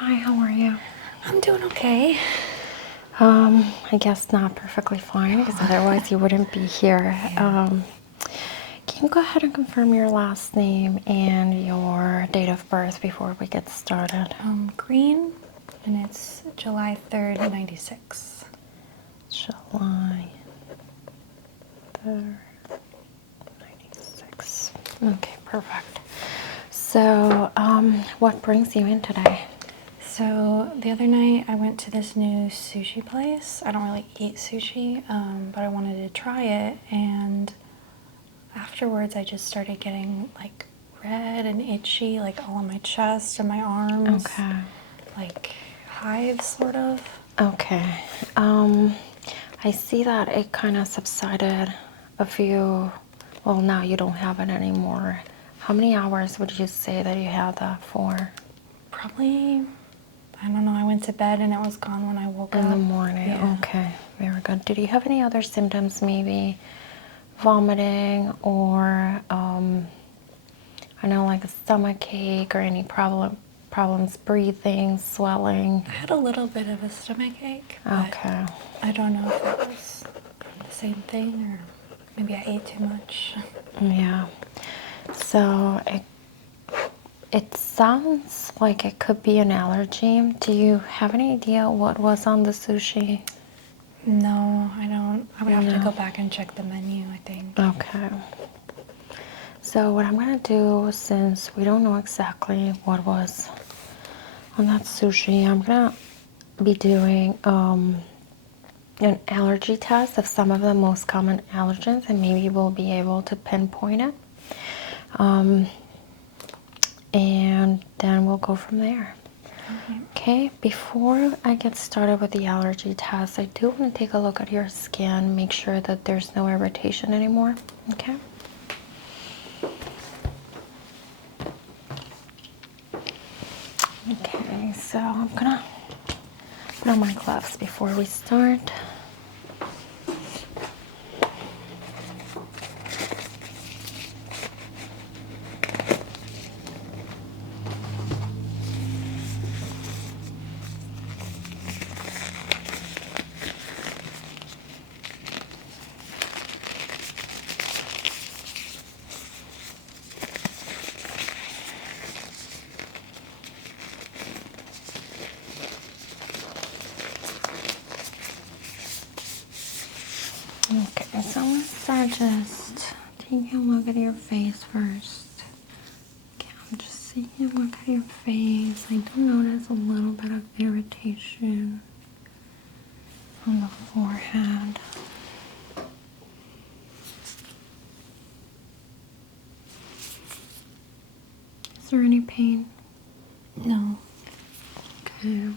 Hi, how are you? I'm doing okay. I guess not perfectly fine, because otherwise you wouldn't be here. Yeah. Can you go ahead and confirm your last name and your date of birth before we get started? Green, and it's July 3rd, 96. July 3rd, 96. Okay, perfect. So, what brings you in today? So the other night I went to this new sushi place. I don't really eat sushi, but I wanted to try it, and afterwards I just started getting like red and itchy, like all on my chest and my arms. Okay. Like hives, sort of. Okay. I see that it kind of subsided a few, well, now you don't have it anymore. How many hours would you say that you had that for? Probably, I don't know, I went to bed and it was gone when I woke up. In the morning, Yeah. okay, very good. Did you have any other symptoms, maybe vomiting or, I know, like a stomach ache or any problems breathing, swelling? I had a little bit of a stomach ache, but Okay. I don't know if it was the same thing or maybe I ate too much. Yeah. So it sounds like it could be an allergy. Do you have any idea what was on the sushi? No, I don't. I would have to No. go back and check the menu, I think. Okay. So what I'm gonna do, since we don't know exactly what was on that sushi, I'm gonna be doing an allergy test of some of the most common allergens, and maybe we'll be able to pinpoint it. And then we'll go from there. Okay. Okay, before I get started with the allergy test, I do want to take a look at your skin, make sure that there's no irritation anymore. Okay. Okay, so I'm gonna put on my gloves before we start. Okay, so I'm gonna start just taking a look at your face first. Okay, I'm just taking a look at your face. I do notice a little bit of irritation on the forehead. Is there any pain? No. Okay.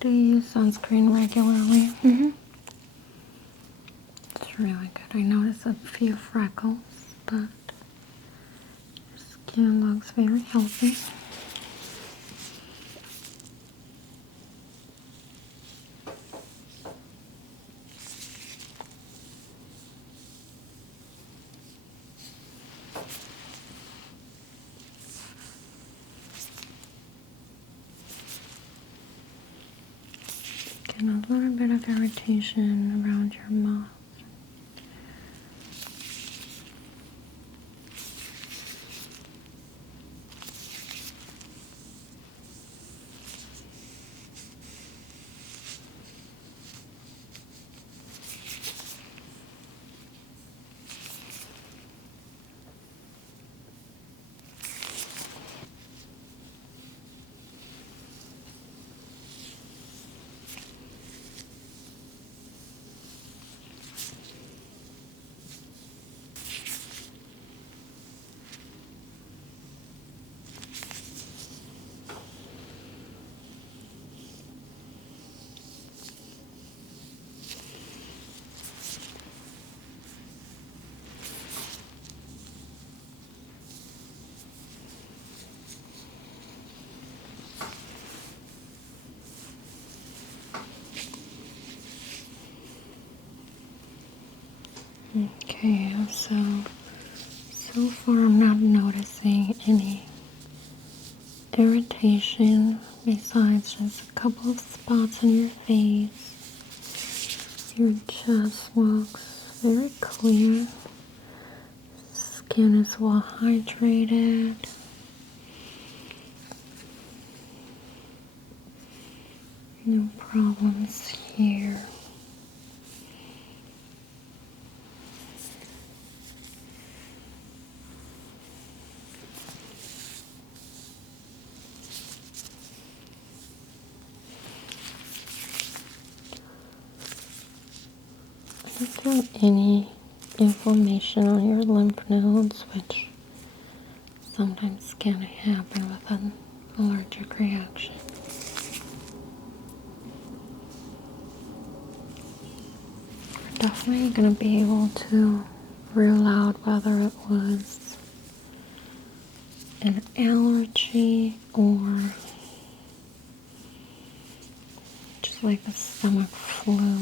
Do you use sunscreen regularly? Mm-hmm. It's really good. I notice a few freckles, but your skin looks very healthy. Getting a little bit of irritation around your mouth. Okay, so far I'm not noticing any irritation besides just a couple of spots on your face. Your chest looks very clear. Skin is well hydrated. No problems here. Is there any inflammation on your lymph nodes, which sometimes can happen with an allergic reaction? We're definitely going to be able to rule out whether it was an allergy or just like a stomach flu.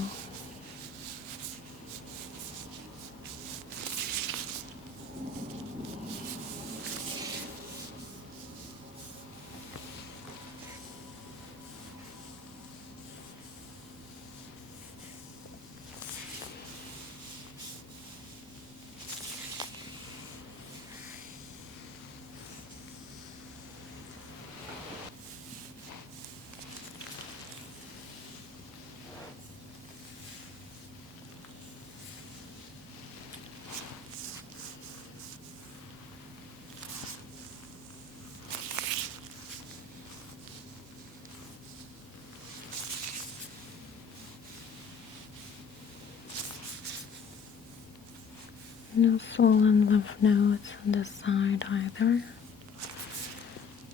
No swollen lymph nodes on this side either,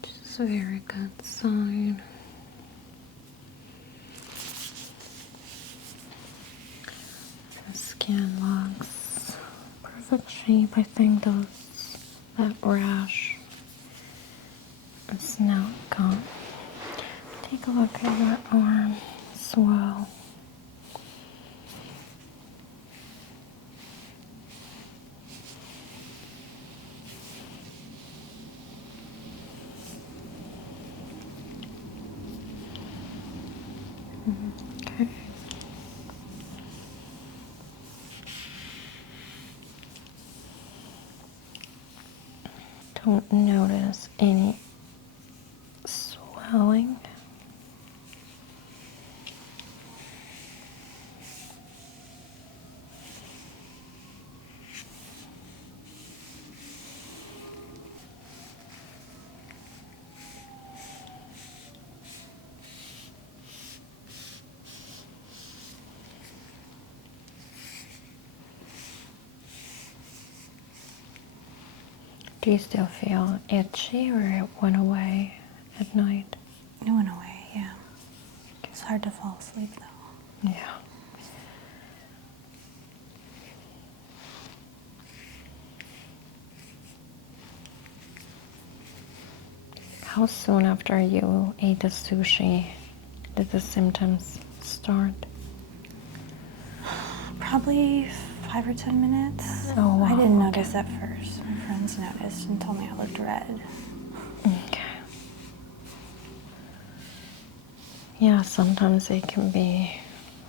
which is a very good sign. The skin looks perfect shape. I think that rash is now gone. Take a look at your arm as well. Okay. Don't notice any swelling. Do you still feel itchy or it went away at night? It went away, yeah. It's hard to fall asleep though. Yeah. How soon after you ate the sushi did the symptoms start? Probably 5 or 10 minutes. Oh, wow. I didn't notice at first. My friends noticed and told me I looked red. Okay. Yeah, sometimes it can be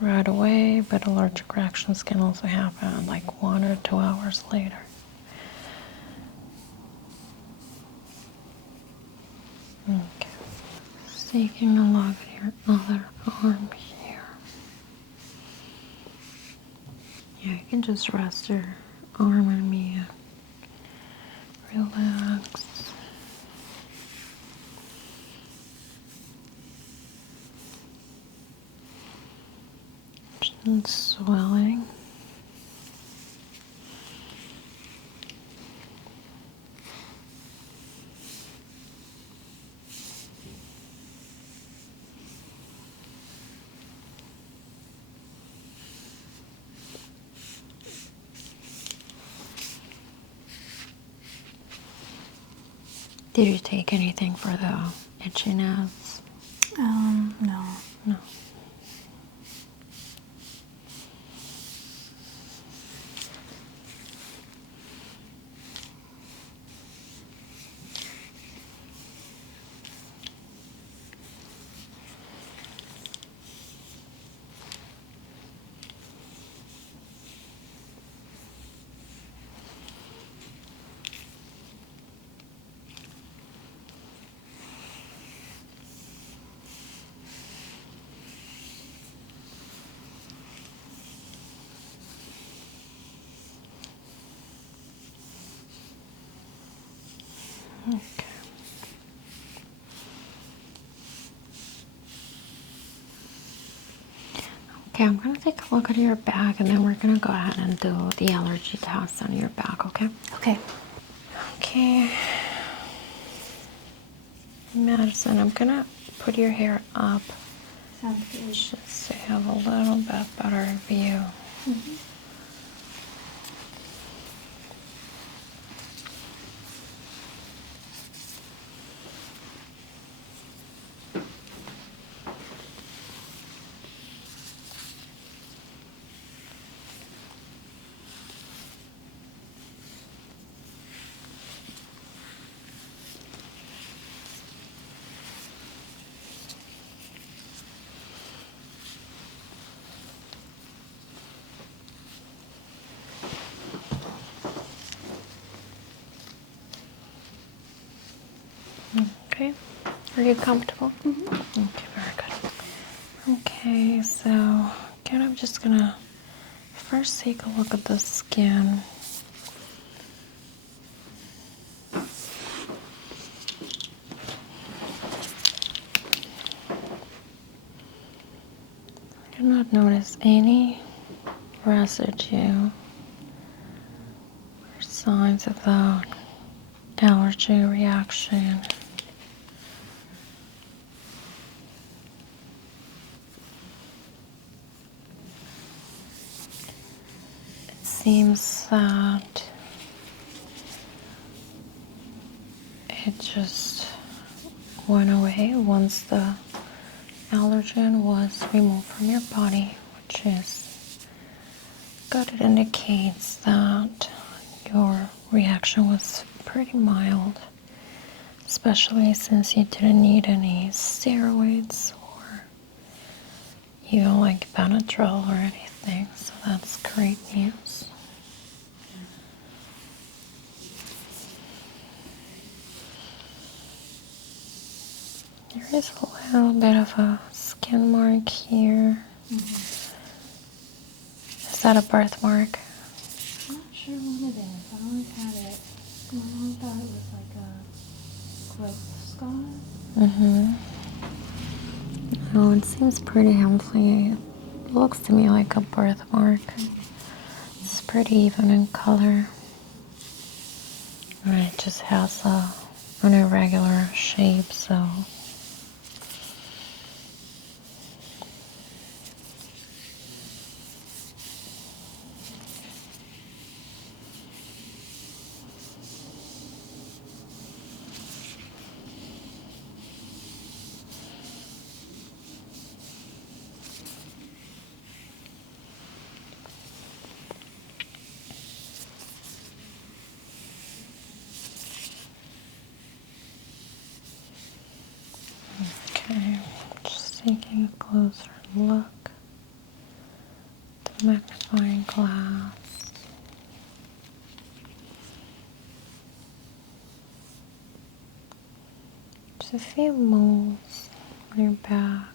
right away, but allergic reactions can also happen like 1 or 2 hours later. Okay. Just taking a look at your other arm here. Yeah, you can just rest your arm on me. Relax. Just swelling. Did you take anything for the itchiness? No. No. Okay. Okay, I'm gonna take a look at your back and then we're gonna go ahead and do the allergy test on your back, okay? Okay. Okay. Madison, I'm gonna put your hair up Sounds good. just so you have a little bit better view. Mm-hmm. Okay. Are you comfortable? Mm-hmm. Okay, very good. Okay, so again, I'm just gonna first take a look at the skin. I do not notice any residue or signs of the allergy reaction. It seems that it just went away once the allergen was removed from your body, which is good. It indicates that your reaction was pretty mild, especially since you didn't need any steroids or even like Benadryl or anything, so that's great news. There is a little bit of a skin mark here. Mm-hmm. Is that a birthmark? I'm not sure what it is. I always had it. My mom thought it was like a growth scar. Mm-hmm. Oh, it seems pretty healthy. It looks to me like a birthmark. It's pretty even in color. And it just has an irregular shape, so. Okay, just taking a closer look at the magnifying glass. Just a few moles on your back.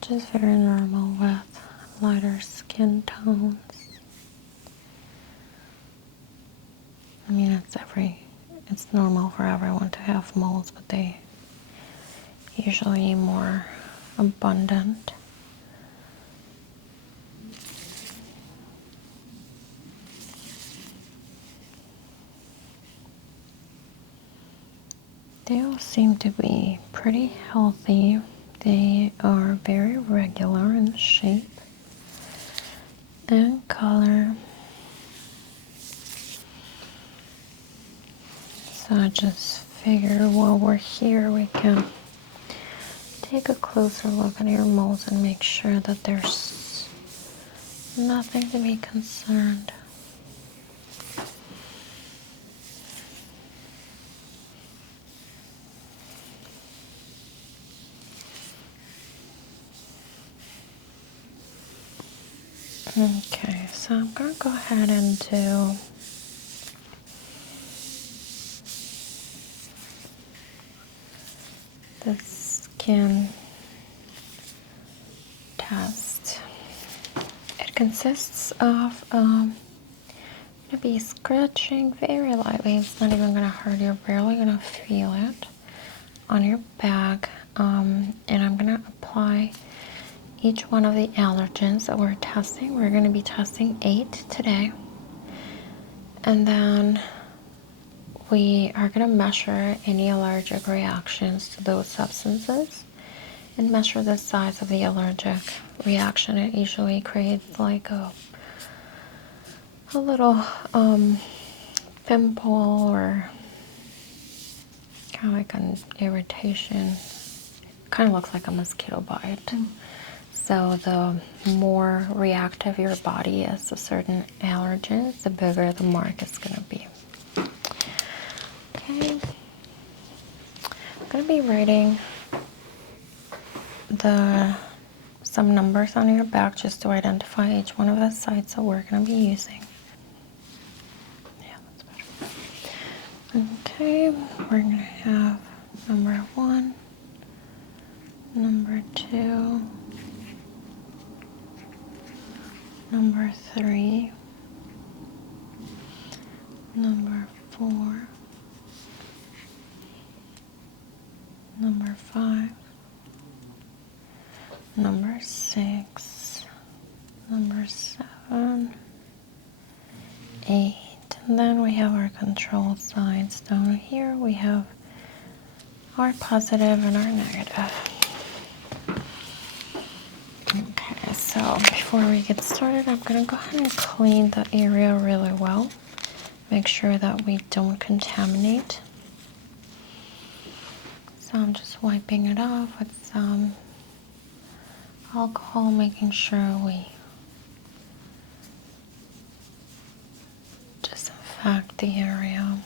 Just very normal with lighter skin tones. I mean, it's normal for everyone to have moles, but they usually more abundant. They all seem to be pretty healthy. They are very regular in shape and color. So I just figured while we're here, we can take a closer look at your moles and make sure that there's nothing to be concerned. Okay, so I'm gonna go ahead and do the skin test. It consists of gonna be scratching very lightly. It's not even gonna hurt. You're barely gonna feel it on your back. And I'm gonna apply each one of the allergens that we're testing. We're gonna be testing 8 today. And then we are gonna measure any allergic reactions to those substances and measure the size of the allergic reaction. It usually creates like a little pimple or kind of like an irritation. Kind of looks like a mosquito bite. So the more reactive your body is to certain allergens, the bigger the mark is going to be. Okay. I'm going to be writing some numbers on your back just to identify each one of the sites that we're going to be using. Yeah, that's better. Okay, we're going to have number 1, number 2, number 3, number 4, number 5, number 6, number 7, 8, and then we have our control signs down here. We have our positive and our negative. Okay, so before we get started, I'm gonna go ahead and clean the area really well. Make sure that we don't contaminate. So I'm just wiping it off with some alcohol, making sure we disinfect the area.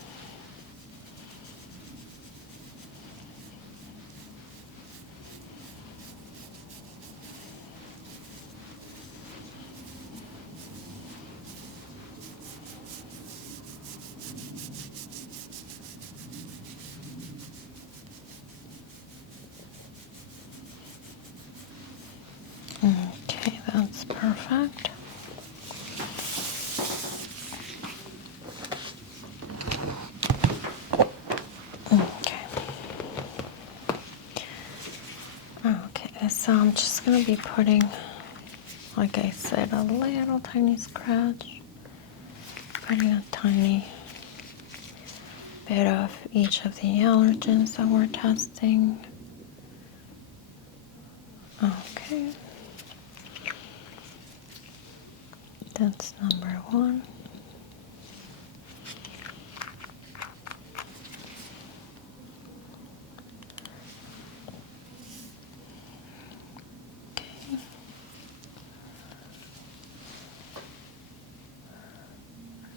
Okay, that's perfect. Okay, so I'm just going to be putting, like I said, a little tiny scratch, putting a tiny bit of each of the allergens that we're testing. Okay. That's number 1. Okay.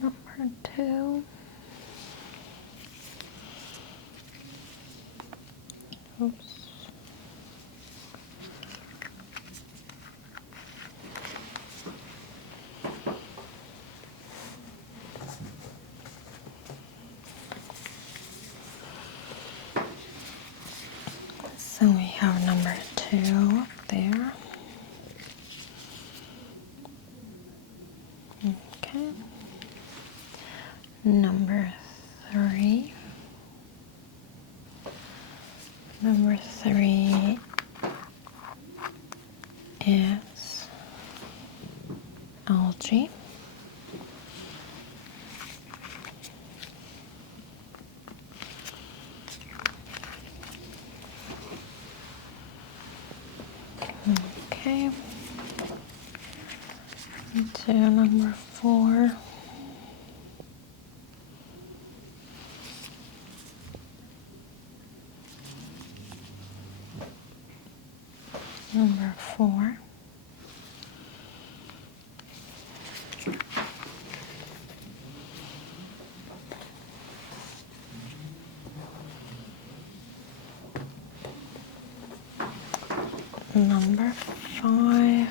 Number 2. Oops. So we have number 2 up there. Okay. Number 3. Number 3 is Allergy. Okay. To number 4. Number 4. Number 5.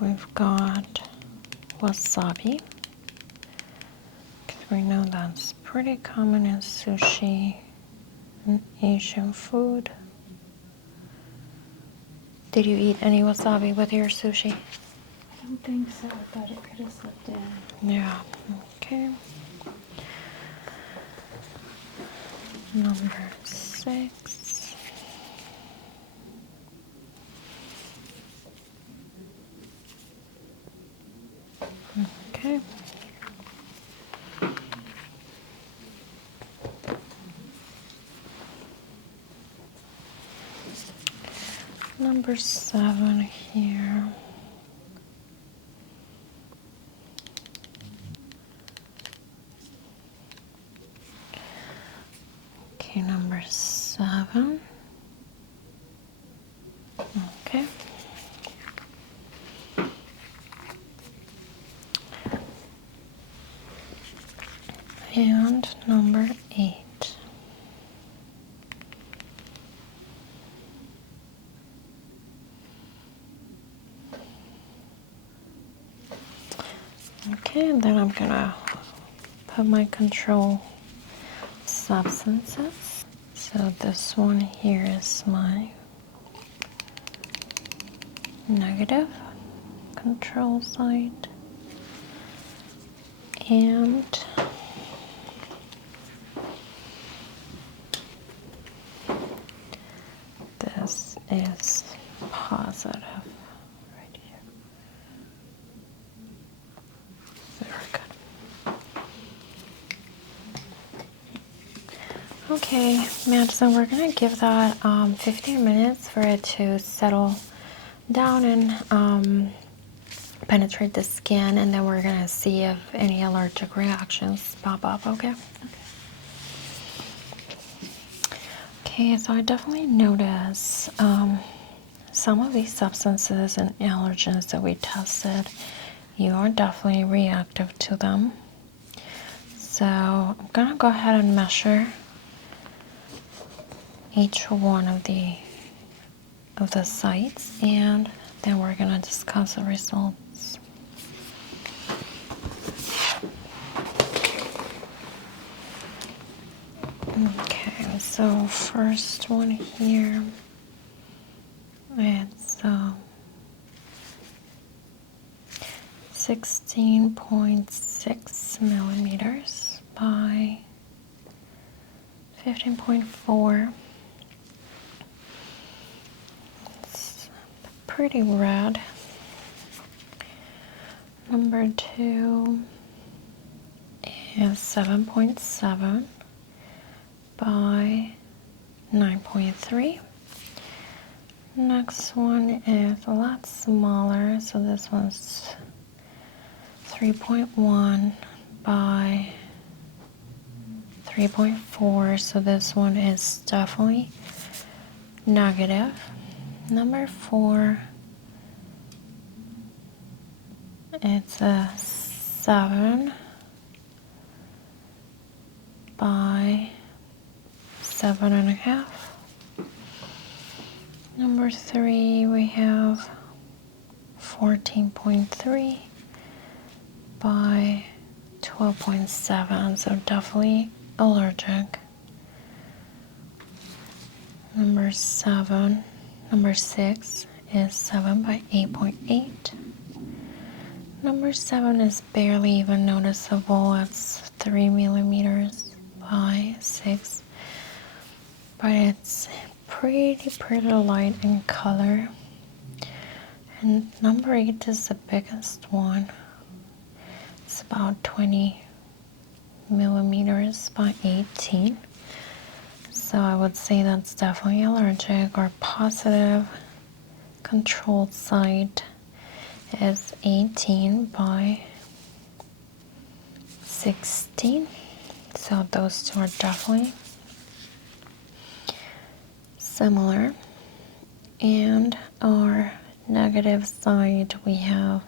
We've got wasabi. Because we know that's pretty common in sushi and Asian food. Did you eat any wasabi with your sushi? don't think so, but it could have slipped in. Yeah, okay. Number 6. Okay. Number 7 here. Okay, number 7. Okay. And number 8. Okay, and then I'm gonna put my control substances. So this one here is my negative control side. And this is positive right here. Very good. Okay, Madison, we're gonna give that 15 minutes for it to settle down and penetrate the skin, and then we're gonna see if any allergic reactions pop up, okay? Okay, so I definitely notice some of these substances and allergens that we tested, you are definitely reactive to them. So I'm gonna go ahead and measure each one of the sites, and then we're gonna discuss the results. Okay, so first one here, it's 16.6 millimeters by 15.4. It's pretty red. Number 2 is 7.7 by 9.3. Next one is a lot smaller, so this one's 3.1 by 3.4, so this one is definitely negative. Number 4, it's a 7 by 7.5. Number 3, we have 14.3 by 12.7, so definitely allergic. Number 6 is 7 by 8.8. Number 7 is barely even noticeable. It's 3 millimeters by 6, but it's pretty light in color. And number 8 is the biggest one. It's about 20 millimeters by 18. So I would say that's definitely allergic, or positive controlled site is 18 by 16. So those two are definitely similar. And our negative side, we have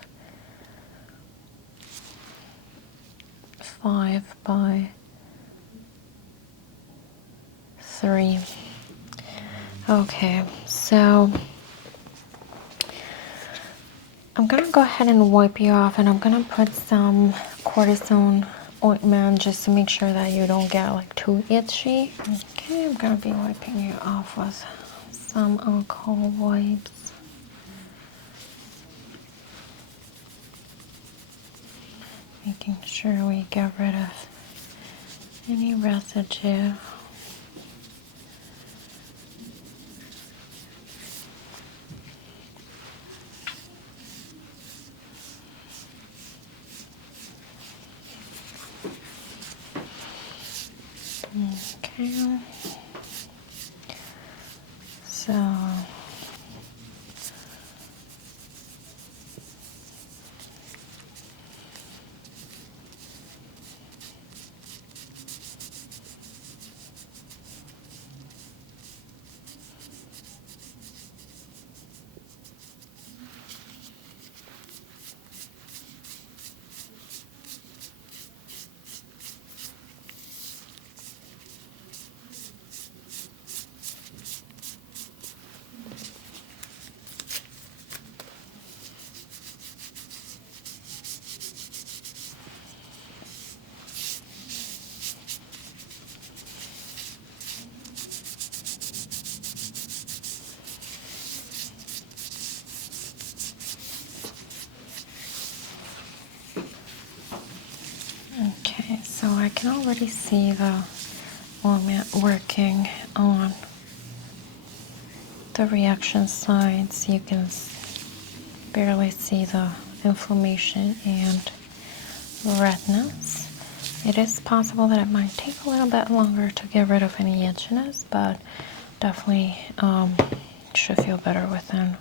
5 by 3. Okay, so I'm gonna go ahead and wipe you off, and I'm gonna put some cortisone ointment just to make sure that you don't get like too itchy. Okay, I'm gonna be wiping you off with some alcohol wipes. Making sure we get rid of any residue. Okay. So okay, so I can already see the ointment working on the reaction sites. You can barely see the inflammation and redness. It is possible that it might take a little bit longer to get rid of any itchiness, but definitely should feel better within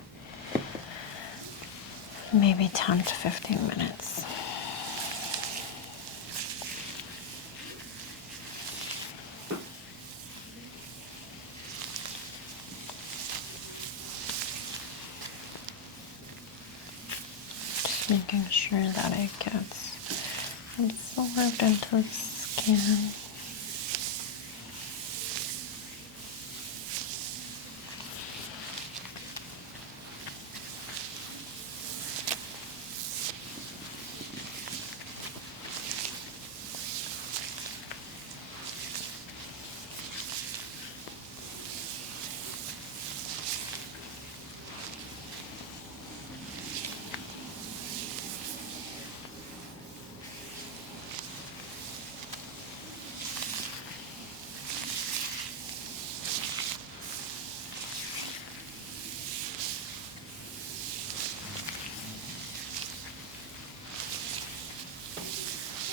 maybe 10 to 15 minutes. Just making sure that it gets absorbed into the skin.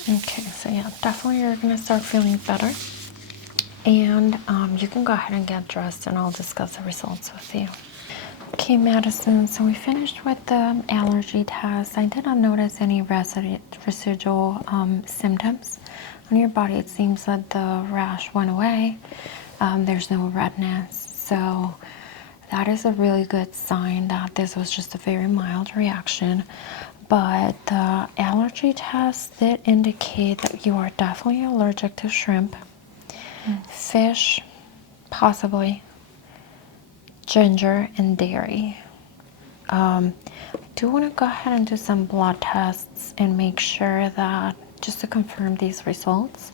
Okay, so yeah, definitely you're gonna start feeling better. And you can go ahead and get dressed and I'll discuss the results with you. Okay, Madison, so we finished with the allergy test. I did not notice any residual symptoms on your body. It seems that the rash went away. There's no redness. So that is a really good sign that this was just a very mild reaction. But the allergy test did indicate that you are definitely allergic to shrimp, fish, possibly, ginger, and dairy. I do want to go ahead and do some blood tests and make sure that, just to confirm these results.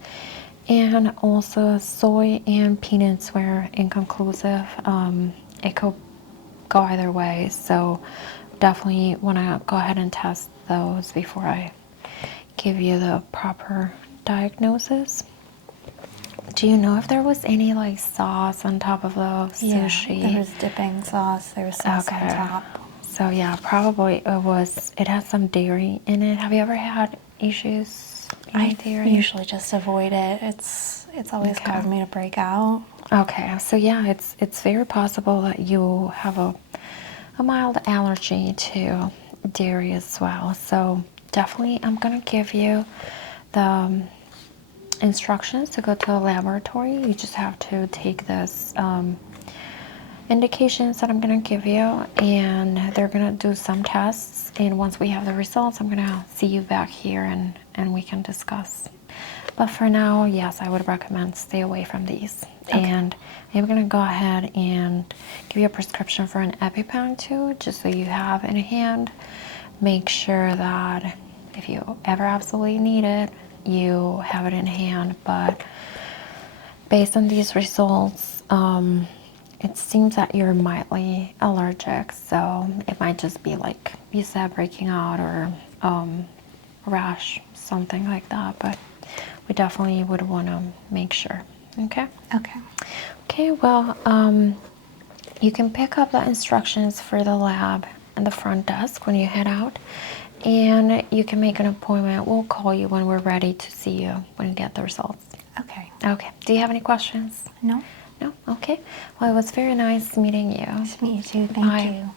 And also soy and peanuts were inconclusive. It could go either way, so definitely want to go ahead and test those before I give you the proper diagnosis. Do you know if there was any like sauce on top of the sushi? Yeah, there was dipping sauce. There was sauce on top. So yeah, probably it has some dairy in it. Have you ever had issues eating dairy? Usually just avoid it. It's always caused me to break out. Okay, so yeah, it's very possible that you have a mild allergy to dairy as well. So definitely I'm gonna give you the instructions to go to a laboratory. You just have to take this indications that I'm gonna give you, and they're gonna do some tests, and once we have the results, I'm gonna see you back here and we can discuss. But for now, yes, I would recommend stay away from these. Okay. And I'm gonna go ahead and give you a prescription for an EpiPen too, just so you have in hand. Make sure that if you ever absolutely need it, you have it in hand. But based on these results, it seems that you're mildly allergic, so it might just be like you said, breaking out or rash, something like that, but we definitely would want to make sure. Okay? Okay. Okay, well, you can pick up the instructions for the lab at the front desk when you head out, and you can make an appointment. We'll call you when we're ready to see you when you get the results. Okay. Okay. Do you have any questions? No? No? Okay. Well, it was very nice meeting you. Nice to meet you too. Thank Bye. you.